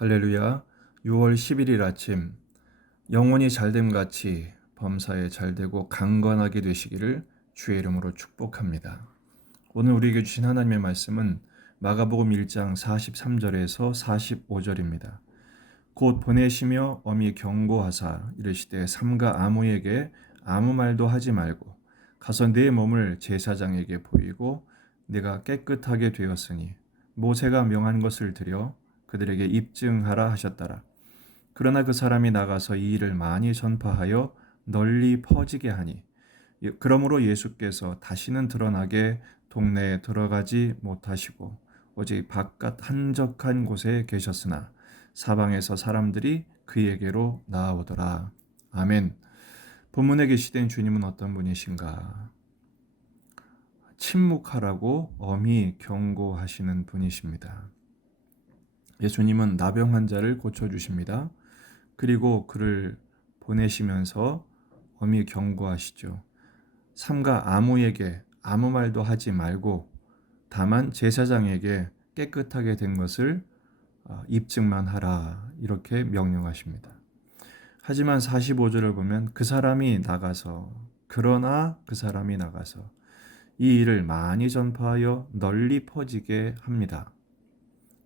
할렐루야. 6월 11일 아침, 영혼이 잘됨같이 범사에 잘되고 강건하게 되시기를 주의 이름으로 축복합니다. 오늘 우리에게 주신 하나님의 말씀은 마가복음 1장 43절에서 45절입니다. 곧 보내시며 엄히 경고하사 이르시되 삼가 아무에게 아무 말도 하지 말고 가서 네 몸을 제사장에게 보이고 네가 깨끗하게 되었으니 모세가 명한 것을 드려 그들에게 입증하라 하셨더라. 그러나 그 사람이 나가서 이 일을 많이 전파하여 널리 퍼지게 하니 그러므로 예수께서 다시는 드러나게 동네에 들어가지 못하시고 오직 바깥 한적한 곳에 계셨으나 사방에서 사람들이 그에게로 나아오더라. 아멘. 본문에 계시된 주님은 어떤 분이신가? 침묵하라고 엄히 경고하시는 분이십니다. 예수님은 나병 환자를 고쳐주십니다. 그리고 그를 보내시면서 엄히 경고하시죠. 삼가 아무에게 아무 말도 하지 말고 다만 제사장에게 깨끗하게 된 것을 입증만 하라, 이렇게 명령하십니다. 하지만 45절을 보면 그러나 그 사람이 나가서 이 일을 많이 전파하여 널리 퍼지게 합니다.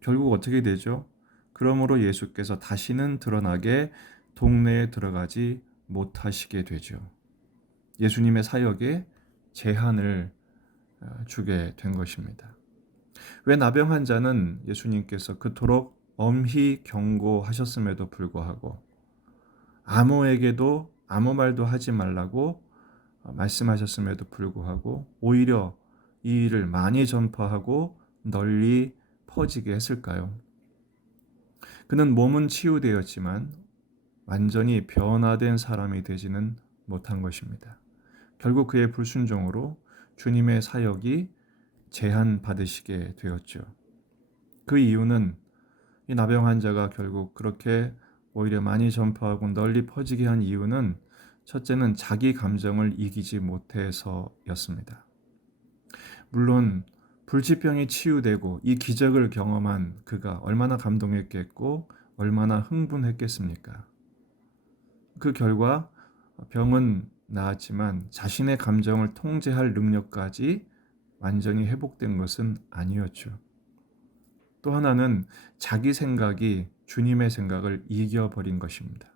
결국 어떻게 되죠? 그러므로 예수께서 다시는 드러나게 동네에 들어가지 못하시게 되죠. 예수님의 사역에 제한을 주게 된 것입니다. 왜 나병 환자는 예수님께서 그토록 엄히 경고하셨음에도 불구하고 아무에게도 아무 말도 하지 말라고 말씀하셨음에도 불구하고 오히려 이 일을 많이 전파하고 널리 퍼지게 했을까요? 그는 몸은 치유되었지만 완전히 변화된 사람이 되지는 못한 것입니다. 결국 그의 불순종으로 주님의 사역이 제한받으시게 되었죠. 그 이유는 이 나병 환자가 결국 그렇게 오히려 많이 전파하고 널리 퍼지게 한 이유는 첫째는 자기 감정을 이기지 못해서였습니다. 물론 불치병이 치유되고 이 기적을 경험한 그가 얼마나 감동했겠고 얼마나 흥분했겠습니까? 그 결과 병은 나았지만 자신의 감정을 통제할 능력까지 완전히 회복된 것은 아니었죠. 또 하나는 자기 생각이 주님의 생각을 이겨버린 것입니다.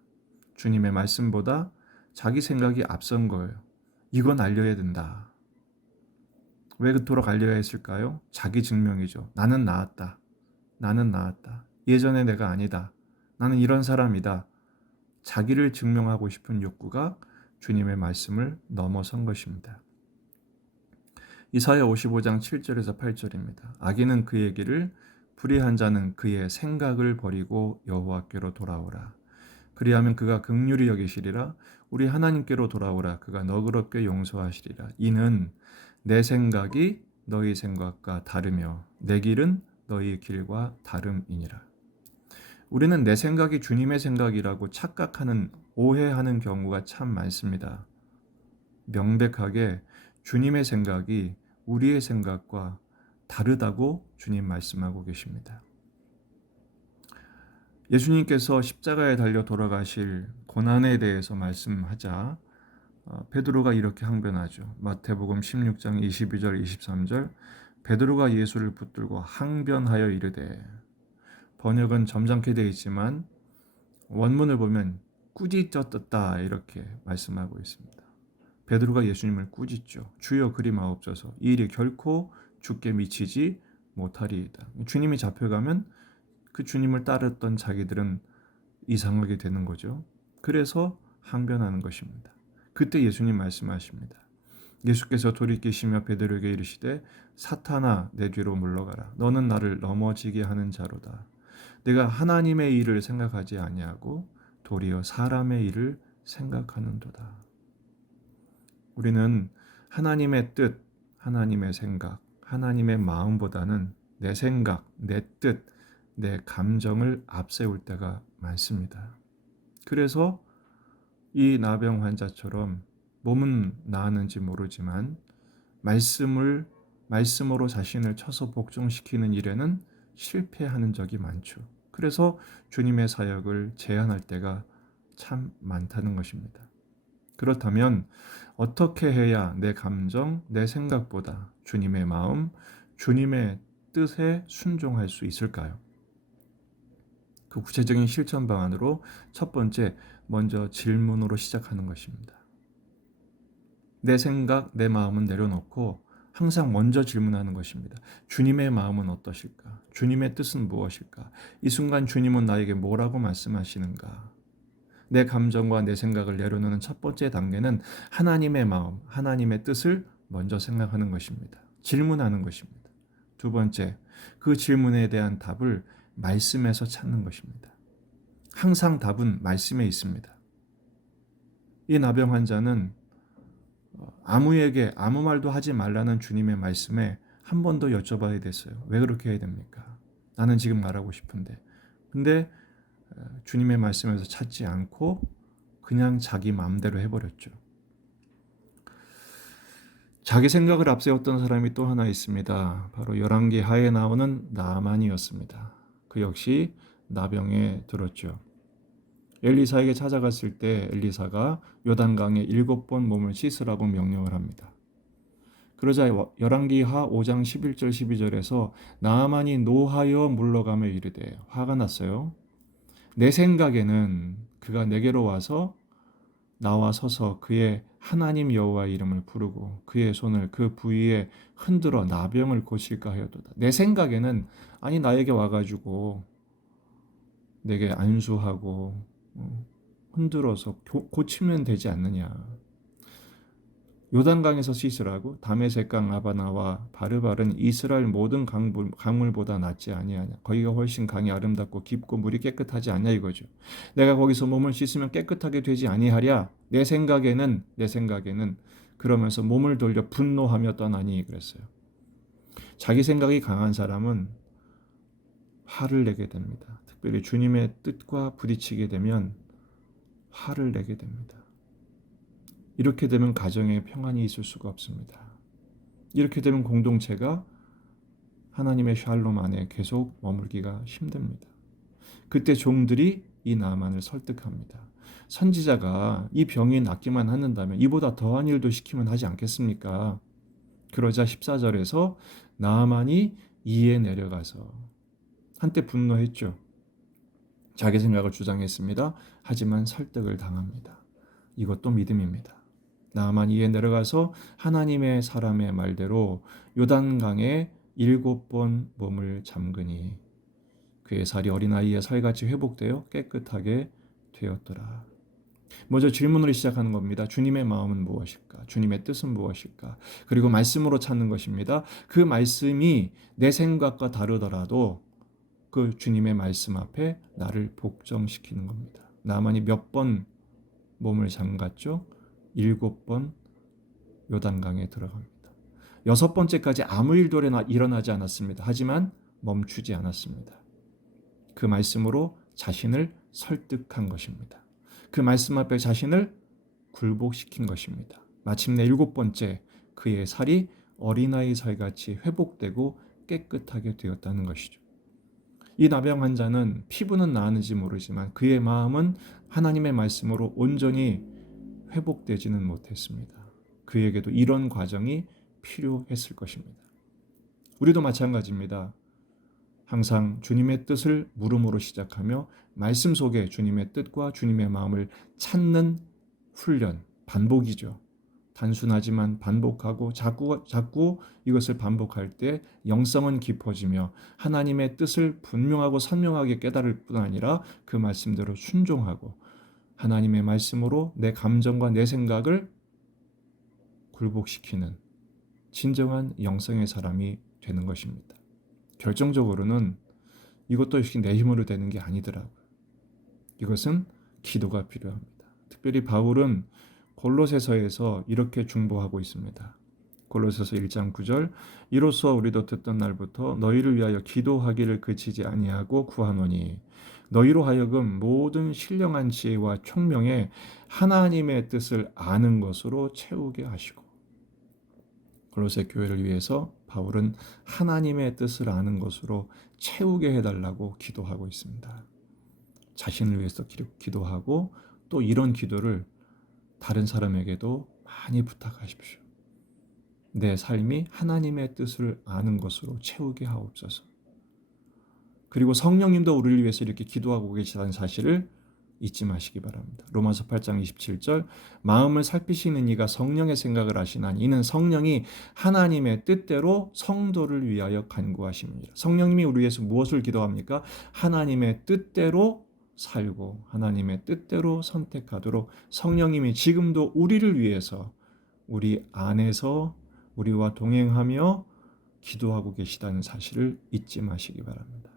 주님의 말씀보다 자기 생각이 앞선 거예요. 이건 알려야 된다. 왜 그토록 알려야 했을까요? 자기 증명이죠. 나는 나았다. 나는 나았다. 예전에 내가 아니다. 나는 이런 사람이다. 자기를 증명하고 싶은 욕구가 주님의 말씀을 넘어선 것입니다. 이사야 55장 7절에서 8절입니다. 악인은 그의 길을, 불의한 자는 그의 생각을 버리고 여호와께로 돌아오라. 그리하면 그가 긍휼히 여기시리라. 우리 하나님께로 돌아오라. 그가 너그럽게 용서하시리라. 이는 내 생각이 너희 생각과 다르며 내 길은 너희 길과 다름이니라. 우리는 내 생각이 주님의 생각이라고 착각하는, 오해하는 경우가 참 많습니다. 명백하게 주님의 생각이 우리의 생각과 다르다고 주님 말씀하고 계십니다. 예수님께서 십자가에 달려 돌아가실 고난에 대해서 말씀하자 베드로가 이렇게 항변하죠. 마태복음 16장 22절 23절 베드로가 예수를 붙들고 항변하여 이르되, 번역은 점잖게 되어 있지만 원문을 보면 꾸짖었다 이렇게 말씀하고 있습니다. 베드로가 예수님을 꾸짖죠. 주여 그리 마옵소서, 이 일이 결코 주께 미치지 못하리이다. 주님이 잡혀가면 그 주님을 따랐던 자기들은 이상하게 되는 거죠. 그래서 항변하는 것입니다. 그때 예수님 말씀하십니다. 예수께서 돌이키시며 베드로에게 이르시되 사탄아 내 뒤로 물러가라. 너는 나를 넘어지게 하는 자로다. 내가 하나님의 일을 생각하지 아니하고 도리어 사람의 일을 생각하는도다. 우리는 하나님의 뜻, 하나님의 생각, 하나님의 마음보다는 내 생각, 내 뜻, 내 감정을 앞세울 때가 많습니다. 그래서 이 나병 환자처럼 몸은 나았는지 모르지만 말씀으로 자신을 쳐서 복종시키는 일에는 실패하는 적이 많죠. 그래서 주님의 사역을 제한할 때가 참 많다는 것입니다. 그렇다면 어떻게 해야 내 감정, 내 생각보다 주님의 마음, 주님의 뜻에 순종할 수 있을까요? 그 구체적인 실천 방안으로 첫 번째, 먼저 질문으로 시작하는 것입니다. 내 생각, 내 마음은 내려놓고 항상 먼저 질문하는 것입니다. 주님의 마음은 어떠실까? 주님의 뜻은 무엇일까? 이 순간 주님은 나에게 뭐라고 말씀하시는가? 내 감정과 내 생각을 내려놓는 첫 번째 단계는 하나님의 마음, 하나님의 뜻을 먼저 생각하는 것입니다. 질문하는 것입니다. 두 번째, 그 질문에 대한 답을 말씀에서 찾는 것입니다. 항상 답은 말씀에 있습니다. 이 나병 환자는 아무에게 아무 말도 하지 말라는 주님의 말씀에 한 번 더 여쭤봐야 됐어요. 왜 그렇게 해야 됩니까? 나는 지금 말하고 싶은데. 근데 주님의 말씀에서 찾지 않고 그냥 자기 마음대로 해버렸죠. 자기 생각을 앞세웠던 사람이 또 하나 있습니다. 바로 열왕기하에 나오는 나아만이었습니다. 그 역시 나병에 들었죠. 엘리사에게 찾아갔을 때 엘리사가 요단강에 7번 몸을 씻으라고 명령을 합니다. 그러자 열왕기하 5장 11절 12절에서 나아만이 노하여 물러가며 이르되, 화가 났어요. 내 생각에는 그가 내게로 와서 나와 서서 그의 하나님 여호와 이름을 부르고 그의 손을 그 부위에 흔들어 나병을 고칠까 하였도다. 내 생각에는 아니 나에게 와가지고 내게 안수하고 흔들어서 고치면 되지 않느냐. 요단강에서 씻으라고 다메섹강 아바나와 바르바른 이스라엘 모든 강물보다 낫지 아니하냐. 거기가 훨씬 강이 아름답고 깊고 물이 깨끗하지 않냐 이거죠. 내가 거기서 몸을 씻으면 깨끗하게 되지 아니하랴. 내 생각에는 그러면서 몸을 돌려 분노하며 떠나니 그랬어요. 자기 생각이 강한 사람은 화를 내게 됩니다. 특별히 주님의 뜻과 부딪히게 되면 화를 내게 됩니다. 이렇게 되면 가정에 평안이 있을 수가 없습니다. 이렇게 되면 공동체가 하나님의 샬롬 안에 계속 머물기가 힘듭니다. 그때 종들이 이 나아만을 설득합니다. 선지자가 이 병이 낫기만 한다면 이보다 더한 일도 시키면 하지 않겠습니까? 그러자 14절에서 나아만이 이에 내려가서 한때 분노했죠. 자기 생각을 주장했습니다. 하지만 설득을 당합니다. 이것도 믿음입니다. 나아만이 이에 내려가서 하나님의 사람의 말대로 요단강에 7번 몸을 잠그니 그의 살이 어린아이의 살같이 회복되어 깨끗하게 되었더라. 먼저 질문으로 시작하는 겁니다. 주님의 마음은 무엇일까? 주님의 뜻은 무엇일까? 그리고 말씀으로 찾는 것입니다. 그 말씀이 내 생각과 다르더라도 그 주님의 말씀 앞에 나를 복종시키는 겁니다. 나아만이 몇 번 몸을 잠갔죠? 7번 요단강에 들어갑니다. 6번째까지 아무 일도 일어나지 않았습니다. 하지만 멈추지 않았습니다. 그 말씀으로 자신을 설득한 것입니다. 그 말씀 앞에 자신을 굴복시킨 것입니다. 마침내 7번째 그의 살이 어린아이 살같이 회복되고 깨끗하게 되었다는 것이죠. 이 나병 환자는 피부는 나았는지 모르지만 그의 마음은 하나님의 말씀으로 온전히 회복되지는 못했습니다. 그에게도 이런 과정이 필요했을 것입니다. 우리도 마찬가지입니다. 항상 주님의 뜻을 물음으로 시작하며 말씀 속에 주님의 뜻과 주님의 마음을 찾는 훈련, 반복이죠. 단순하지만 반복하고 자꾸 이것을 반복할 때 영성은 깊어지며 하나님의 뜻을 분명하고 선명하게 깨달을 뿐 아니라 그 말씀대로 순종하고 하나님의 말씀으로 내 감정과 내 생각을 굴복시키는 진정한 영성의 사람이 되는 것입니다. 결정적으로는 이것도 역시 내 힘으로 되는 게 아니더라고요. 이것은 기도가 필요합니다. 특별히 바울은 골로새서에서 이렇게 중보하고 있습니다. 골로새서 1장 9절 이로써 우리도 듣던 날부터 너희를 위하여 기도하기를 그치지 아니하고 구하노니 너희로 하여금 모든 신령한 지혜와 총명에 하나님의 뜻을 아는 것으로 채우게 하시고. 골로새 교회를 위해서 바울은 하나님의 뜻을 아는 것으로 채우게 해달라고 기도하고 있습니다. 자신을 위해서 기도하고 또 이런 기도를 다른 사람에게도 많이 부탁하십시오. 내 삶이 하나님의 뜻을 아는 것으로 채우게 하옵소서. 그리고 성령님도 우리를 위해서 이렇게 기도하고 계시다는 사실을 잊지 마시기 바랍니다. 로마서 8장 27절 마음을 살피시는 이가 성령의 생각을 아시나니 이는 성령이 하나님의 뜻대로 성도를 위하여 간구하십니다. 성령님이 우리 위해서 무엇을 기도합니까? 하나님의 뜻대로 살고 하나님의 뜻대로 선택하도록 성령님이 지금도 우리를 위해서 우리 안에서 우리와 동행하며 기도하고 계시다는 사실을 잊지 마시기 바랍니다.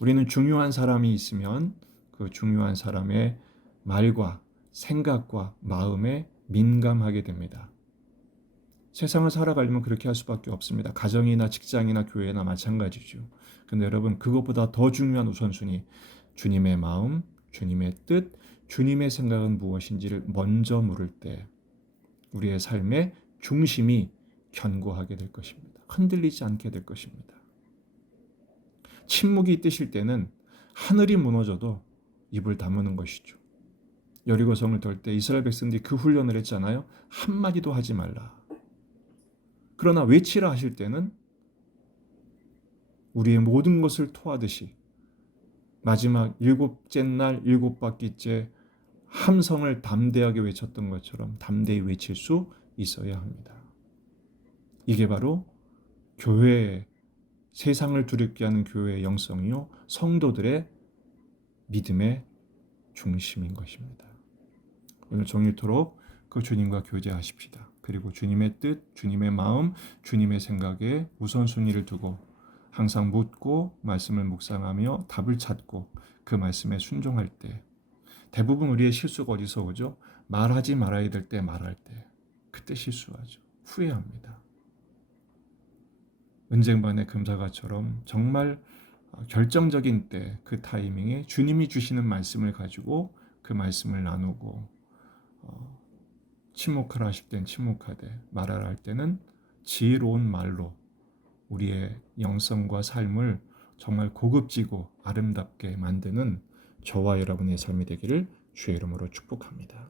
우리는 중요한 사람이 있으면 그 중요한 사람의 말과 생각과 마음에 민감하게 됩니다. 세상을 살아가려면 그렇게 할 수밖에 없습니다. 가정이나 직장이나 교회나 마찬가지죠. 근데 여러분 그것보다 더 중요한 우선순위 주님의 마음, 주님의 뜻, 주님의 생각은 무엇인지를 먼저 물을 때 우리의 삶의 중심이 견고하게 될 것입니다. 흔들리지 않게 될 것입니다. 침묵이 뜨실 때는 하늘이 무너져도 입을 다무는 것이죠. 여리고성을 돌 때 이스라엘 백성들이 그 훈련을 했잖아요. 한마디도 하지 말라. 그러나 외치라 하실 때는 우리의 모든 것을 토하듯이 마지막 7째 날 7바퀴째 함성을 담대하게 외쳤던 것처럼 담대히 외칠 수 있어야 합니다. 이게 바로 교회의 세상을 두렵게 하는 교회의 영성이요 성도들의 믿음의 중심인 것입니다. 오늘 종일토록 그 주님과 교제하십시다. 그리고 주님의 뜻, 주님의 마음, 주님의 생각에 우선순위를 두고 항상 묻고 말씀을 묵상하며 답을 찾고 그 말씀에 순종할 때 대부분 우리의 실수가 어디서 오죠? 말하지 말아야 될 때 말할 때 그때 실수하죠. 후회합니다. 은쟁반의 금사과처럼 정말 결정적인 때 그 타이밍에 주님이 주시는 말씀을 가지고 그 말씀을 나누고 침묵하라 하실 땐 침묵하되 말하라 할 때는 지혜로운 말로 우리의 영성과 삶을 정말 고급지고 아름답게 만드는 저와 여러분의 삶이 되기를 주의 이름으로 축복합니다.